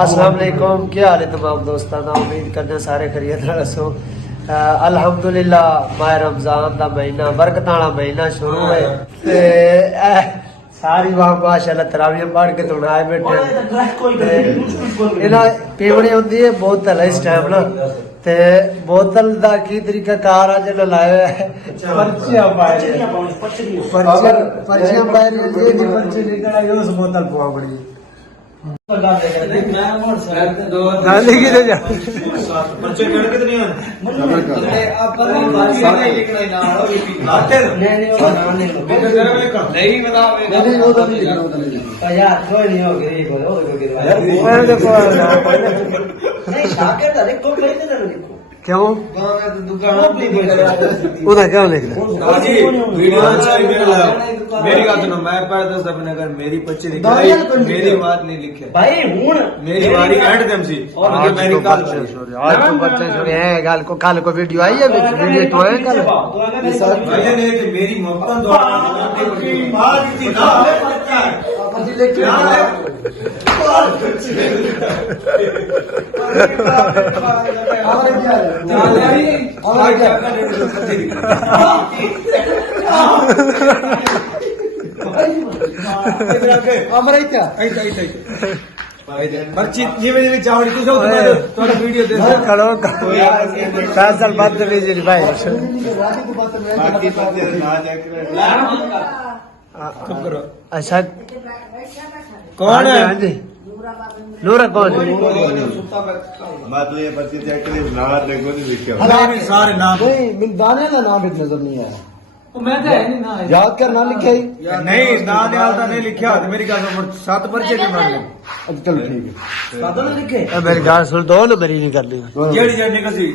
अस्सलाम वालेकुम, क्या हाल है तमाम दोस्तों का। उम्मीद करने सारे खैरियत नाल हसो। अल्हम्दुलिल्लाह माह रमजान का महीना बरकत वाला महीना शुरू है ते सारी वाह माशाल्लाह तरावियां पढ़ के तुम आए बैठे इना पीवनी होंदी है बोतल है इस टाइम ना ते बोतल दा की तरीका कार आज लाया है पर्चियां पाए पर्चियां पाए ये दी पर्ची निकल आई उस बोतल पवा बड़ी नाली की जा बच्चे कड़ के नहीं होने अपन लिखना ना आते नहीं बता नहीं वो तो नहीं यार कोई नहीं हो गई कोई नहीं शागिर्द है को कहते ना लिखो क्यों उधर क्यों लिख रहे जी वीडियो अच्छा है मेरी बात सुनो मैं पर दोस्त अपने घर मेरी बच्चे दिखाई मेरी बात नहीं लिखे भाई हुन मेरी बारी काट देम सी और मेरी काल सॉरी आज तो बच्चे छोड़े हैं कल को वीडियो आई है वीडियो तो है कल भजन है कि मेरी मोहब्बत द्वारा मां की ना अपन लिख के पर्ची ये मेरी चावड़ी तू थोड़ा वीडियो दे खड़ो फैसल बात लीजिए भाई करो अच्छा कौन है हाँ जी नूरा कौन है मतलब ये पर्ची चेक करी नाम देखो नहीं लिखे सारे नाम नहीं दाने का नाम भी नजर नहीं आया मैं तो है नहीं ना याद कर ना लिखे ही नहीं नाम याद नहीं लिखा मेरी गाल में 7 पर्चे नहीं मारने चलो ठीक है सातों ने लिखे मेरी गाल सुन दो ना मेरी नहीं कर ली जेड़ी जेड़ी कसी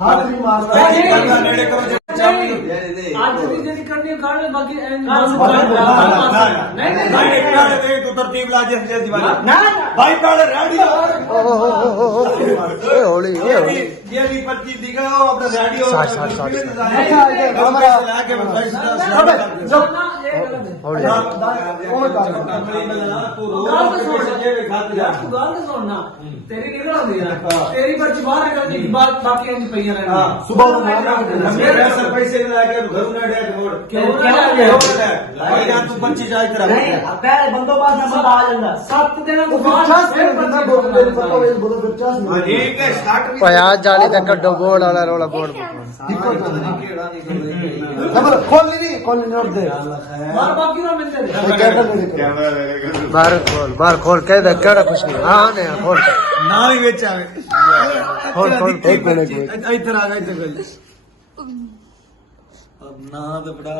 हाथ नहीं मारना नेड़े करो आज जल्दी करनी है कार में बाकी नहीं तू तरतीब ला जल्दी वाली भाई पहले रेडी होली ये भी पर्ची दिखाओ अपना रेडियो तेरी निकल तेरी पर्ची बाहर निकलने की बात बाकी पहिया रहना सुबह पैसे लाके घर में डेट मोड़ क्या भाई तू पर्ची जाए तेरा पहले बंदोबस्त ना बता आ जांदा 7 दिन को ठीक है स्टार्ट प्याज जाली तक कड्डो बोर्ड वाला रोला बोर्ड खोल नहीं और दे बाहर बाकी ना मिलते कैमरा लगेगा बाहर खोल कह दे केड़ा कुछ नहीं हां ने खोल ना ही बेचा खोल एक मिनट इधर आ गए तो कोई अब ना तो बड़ा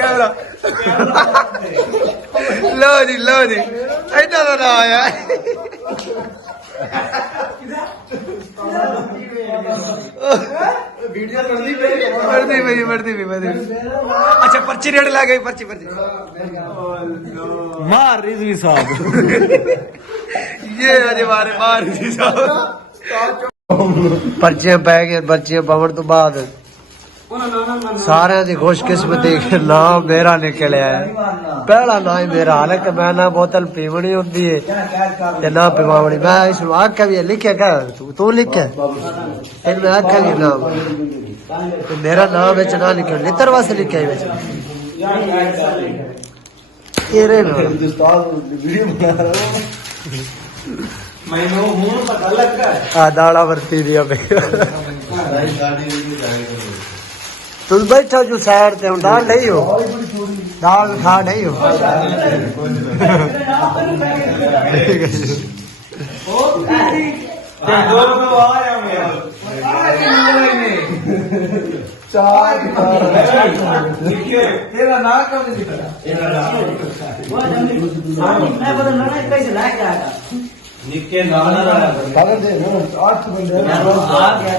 कैमरा लो जी ऐसा तो ना आया बढ़ती अच्छा पर्ची रेड ला गई पर्ची मार रिजवी साहब ये अजे मार रिजवी साहब पर्चियां पै गई पर्चियां पावन तो बाद सारे की खुशकिस्मती नाम मेरा निकलिया है पहला ना ही मेरा हालांकि मैं ना बोतल पीवनी होती है ना पिवावनी मैं इसमें आख्या भी लिखे क्या तू लिखे इनमें आख्या भी नाम मेरा नाम बिच ना लिखे लितर वास्ते लिखे दाड़ा वरती दिया तुम बैठो जो साइड ते दाल नहीं हो दाल खा नहीं हो तेरा नाम कब दिखा निके नाना कागज दे 8 बंदे आ गया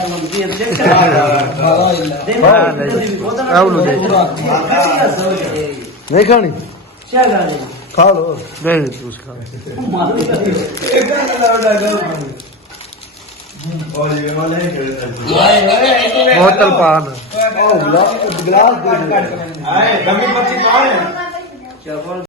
तो आवलो दे नहीं खानी क्या गा रहे खा लो नहीं तू खा और ये वाले ही करे थे बोतल पान गिलास दे दे आए गमी मच्छी मार